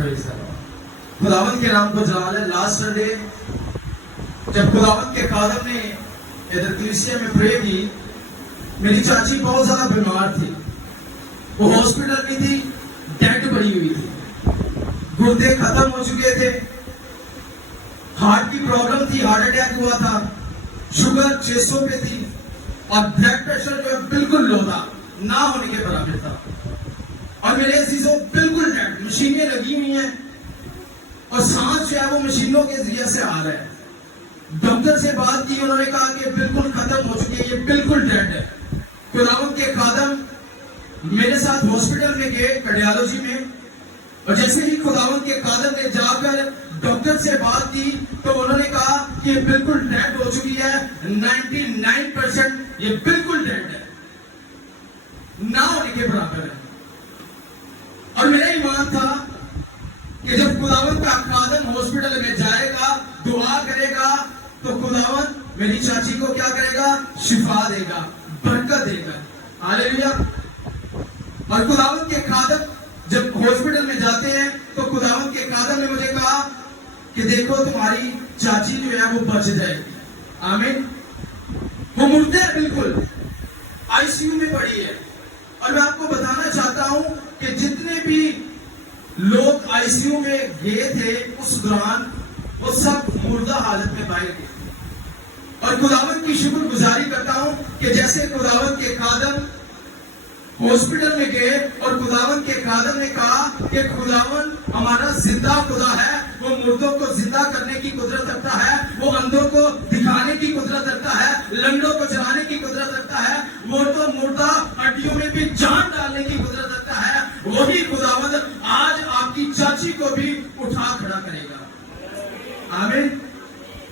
खुदावंद के नाम को जलाल है। लास्ट संडे जब खुदावंद के खादम ने इधर क्रिस्टिया में प्रे की, मेरी चाची बहुत ज्यादा बीमार थी, वो हॉस्पिटल में थी, डेड पड़ी हुई थी, गुर्दे खत्म हो चुके थे, हार्ट की प्रॉब्लम थी, हार्ट अटैक हुआ था, शुगर 600 पे थी और ब्लड प्रेशर जो है बिल्कुल लो था, ना होने के बराबर था। और मेरे अजीजों बिल्कुल डेड, मशीनें लगी हुई हैं और सांस जो है वो मशीनों के जरिए से आ रहा है। डॉक्टर से बात की, उन्होंने कहा कि बिल्कुल खत्म हो चुकी है, ये बिल्कुल डेड है। खुदावंद के खादम मेरे साथ हॉस्पिटल में गए कार्डियोलॉजी में, और जैसे ही खुदावंद के खादम ने जाकर डॉक्टर से बात की तो उन्होंने कहा कि ये बिल्कुल डेड हो चुकी है, 99% ये बिल्कुल डेड है, ना होने के बराबर है। और मेरा ईमान था कि जब खुदावंद का खादम हॉस्पिटल में जाएगा, दुआ करेगा, तो खुदावंद मेरी चाची को क्या करेगा? शिफा देगा, बरकत देगा। हालेलुया। और खुदावंद के खादम जब हॉस्पिटल में जाते हैं तो खुदावंद के खादम ने मुझे कहा कि देखो तुम्हारी चाची जो है वो बच जाएगी। आमीन। वो मुर्दे है, बिल्कुल आईसीयू में पड़ी है। और मैं आपको बताना चाहता हूं कि जितने भी लोग आईसीयू में गए थे उस दौरान, वो सब मुर्दा हालत में पाए गए। और खुदावंद की शुक्रगुजारी करता हूं कि जैसे खुदावंद के खादम हॉस्पिटल में गए और खुदावंद के खादम ने कहा कि खुदावंद हमारा जिंदा खुदा है, वो मुर्दों को जिंदा करने की कुदरत रखता है, वो अंधों को दिखाने की कुदरत रखता है, लंगड़ों को चलाने की कुदरत रखता है, वो तो मुर्दा हड्डियों में भी जान डालने की कुदरत रखता है। वही खुदावंद आज आपकी चाची को भी उठा खड़ा करेगा। आमीन।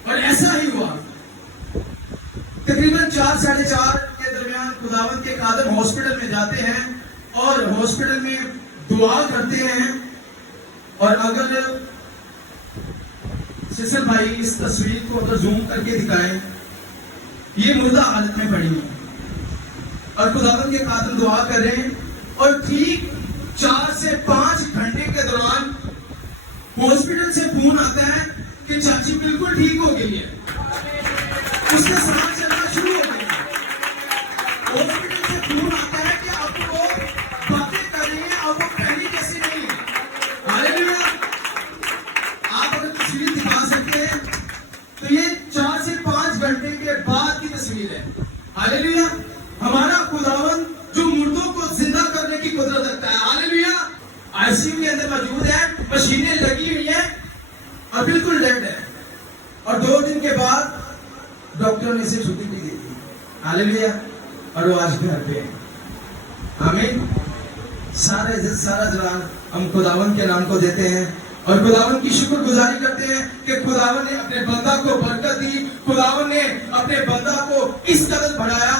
और ऐसा ही हुआ। तकरीबन 4 साढ़े 4 के दरमियान खुदावंद के खादम हॉस्पिटल में जाते हैं और हॉस्पिटल में दुआ करते हैं। और अगर सिसल भाई इस तस्वीर को अगर जूम करके दिखाएं, ये मुर्दा हालत में पड़ी है और खुदावंद के खादम दुआ कर रहे हैं। और ठीक 4 से 5 घंटे के दौरान हॉस्पिटल से फोन आता है कि चाची बिल्कुल ठीक हो गई है, उसका सांस चलना शुरू हो गया। हॉस्पिटल से फोन आता है कि आपको बातें कर रही है, अब वो पहली जैसी नहीं है। हालेलुया। आप अगर तस्वीर दिखा सकते हैं तो ये 4 से 5 घंटे के बाद की तस्वीर है। हालेलुया। हमारा खुदावंद जो मुर्दों को जिंदा करने की कुदरत रखता है। हालेलुया। आईसीयू के अंदर मौजूद है, मशीनें लगी हुई है और बिल्कुल डेड है। और 2 दिन के बाद डॉक्टर ने इसे छुट्टी भी दी थी। हालेलुया। और वो आज घर पे है। आमीन। सारा इज्जत सारा जलाल हम खुदावंद के नाम को देते हैं और खुदावंद की शुक्रगुजारी करते हैं कि खुदावंद ने अपने बंदा को बरकत दी, खुदावंद ने अपने बंदा को इस कदर बढ़ाया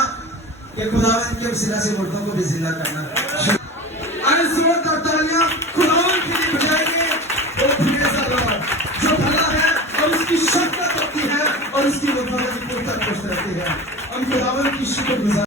कि खुदावंद के वसीला से मुर्दों को भी जिंदा करना।